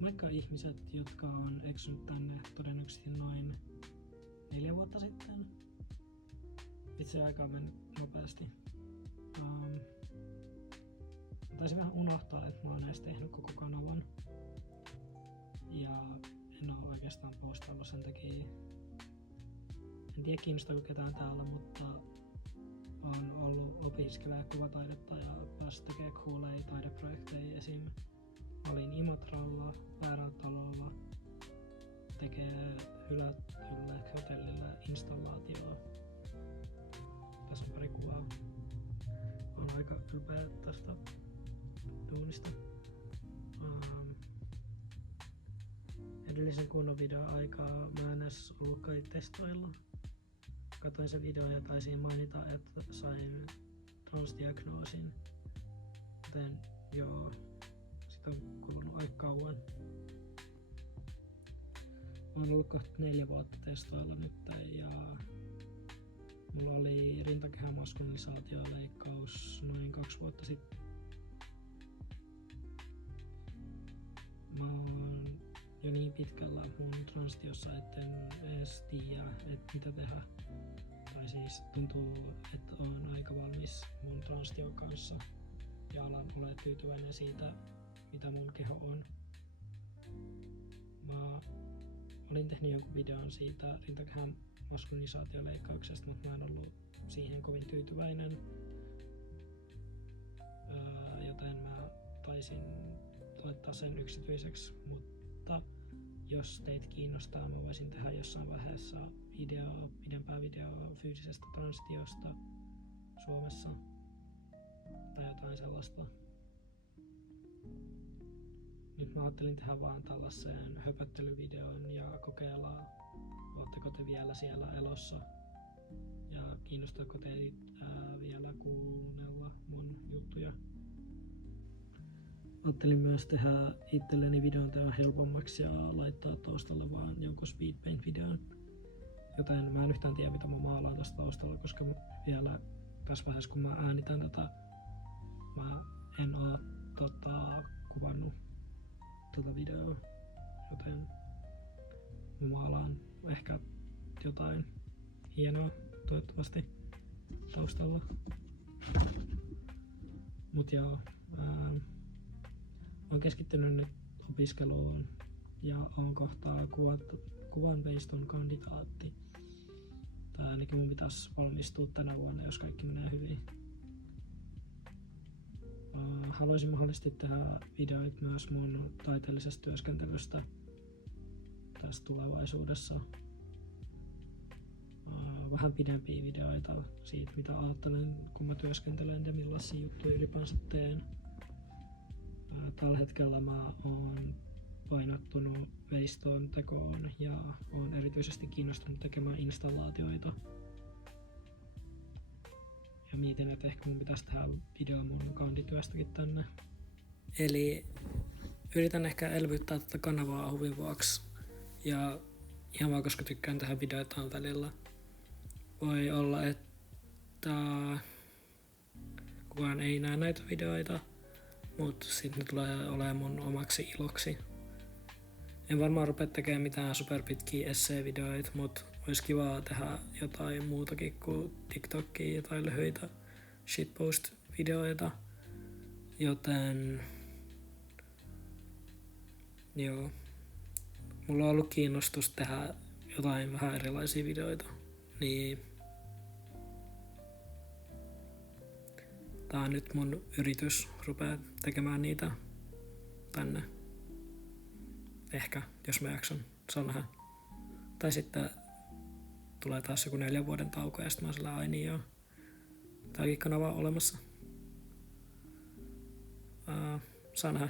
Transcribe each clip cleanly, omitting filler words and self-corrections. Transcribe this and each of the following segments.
Moikka ihmiset, jotka on eksynyt tänne todennäköisesti noin 4 vuotta sitten. Itse aika on mennyt nopeasti. Taisin vähän unohtaa, että mä oon edes tehnyt koko kanavan. Ja en oo oikeastaan postaillut sen takia. En tiedä kiinnostaako ketään täällä, mutta oon ollut opiskelemaan kuvataidetta ja päässyt tekemään cooleja taideprojekteja esim. Mä olin Imatralla, Väärältalolla, tekee hylätylle hotellille installaatioa. Tässä on pari kuvaa. Olen aika ylpeä tästä duunista. Edellisen kunnon videon aikaa mä en edes ollut kai testoilla. Katoin sen videon ja taisin mainita, että sain transdiagnoosin. Joten joo, sit on kulunut aika kauan. Olen ollut kohta 4 vuotta testoilla nyt ja mulla oli rintakehän maskulinisaatioleikkaus noin 2 vuotta sitten. Mä oon jo niin pitkällä mun transtiossa, etten edes tiedä, että mitä tehdä. Tai siis tuntuu, että oon aika valmis mun transtion kanssa ja alan ole tyytyväinen siitä, mitä mun keho on. Mä olin tehnyt jonkun videon siitä rintakehän maskulinisaatioleikkauksesta, mutta mä en ollut siihen kovin tyytyväinen. Joten mä taisin laittaa sen yksityiseksi, mutta jos teitä kiinnostaa, mä voisin tehdä jossain vaiheessa pidempää videoa fyysisestä transtiosta Suomessa tai jotain sellaista. Nyt mä ajattelin tehdä vaan tällaisen höpöttelyvideon ja kokeilla, ootteko te vielä siellä elossa ja kiinnostaako teitä vielä kuunnella mun juttuja. Ajattelin myös tehdä itselleni videon teon helpommaksi ja laittaa taustalle vaan jonkun speedpaint-videon. Joten mä en yhtään tiedä mitä mä maalaan tästä taustalla, koska vielä tässä vaiheessa kun mä äänitän tätä, mä en oo kuvannut tätä videoa. Joten mä maalaan ehkä jotain hienoa toivottavasti taustalla. Mut joo. Olen keskittynyt nyt opiskeluun ja on kohtaa kuvanveiston kandidaatti. Tai ainakin mun pitäisi valmistua tänä vuonna, jos kaikki menee hyvin. Haluaisin mahdollisesti tehdä videoita myös mun taiteellisesta työskentelystä tässä tulevaisuudessa. Vähän pidempiä videoita siitä, mitä ajattelen, kun mä työskentelen ja millaisia juttuja ylipäänsä teen. Tällä hetkellä mä oon painottunut veiston tekoon ja oon erityisesti kiinnostunut tekemään installaatioita. Ja mietin, että ehkä mun pitäisi tehdä video mun kandityöstäkin tänne. Eli yritän ehkä elvyttää tätä kanavaa huvin vuoksi. Ja ihan vaan koska tykkään tehdä videoita välillä. Voi olla, että kukaan ei näe näitä videoita. Mut sit ne tulee olemaan mun omaksi iloksi. En varmaan rupea tekemään mitään superpitkiä essee-videoita, mut ois kivaa tehdä jotain muutakin kuin TikTokia tai lyhyitä shitpost-videoita. Joten joo. Mulla on ollut kiinnostus tehdä jotain vähän erilaisia videoita. Niin tää on nyt mun yritys rupea tekemään niitä tänne. Ehkä, jos mä jaksan. Saa nähdä. Tai sitten tulee taas joku 4 vuoden tauko ja sitten mä oon sillä ai niin joo. Tääkin kanava on olemassa. Saa nähdä.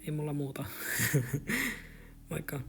Ei mulla muuta. Moikka.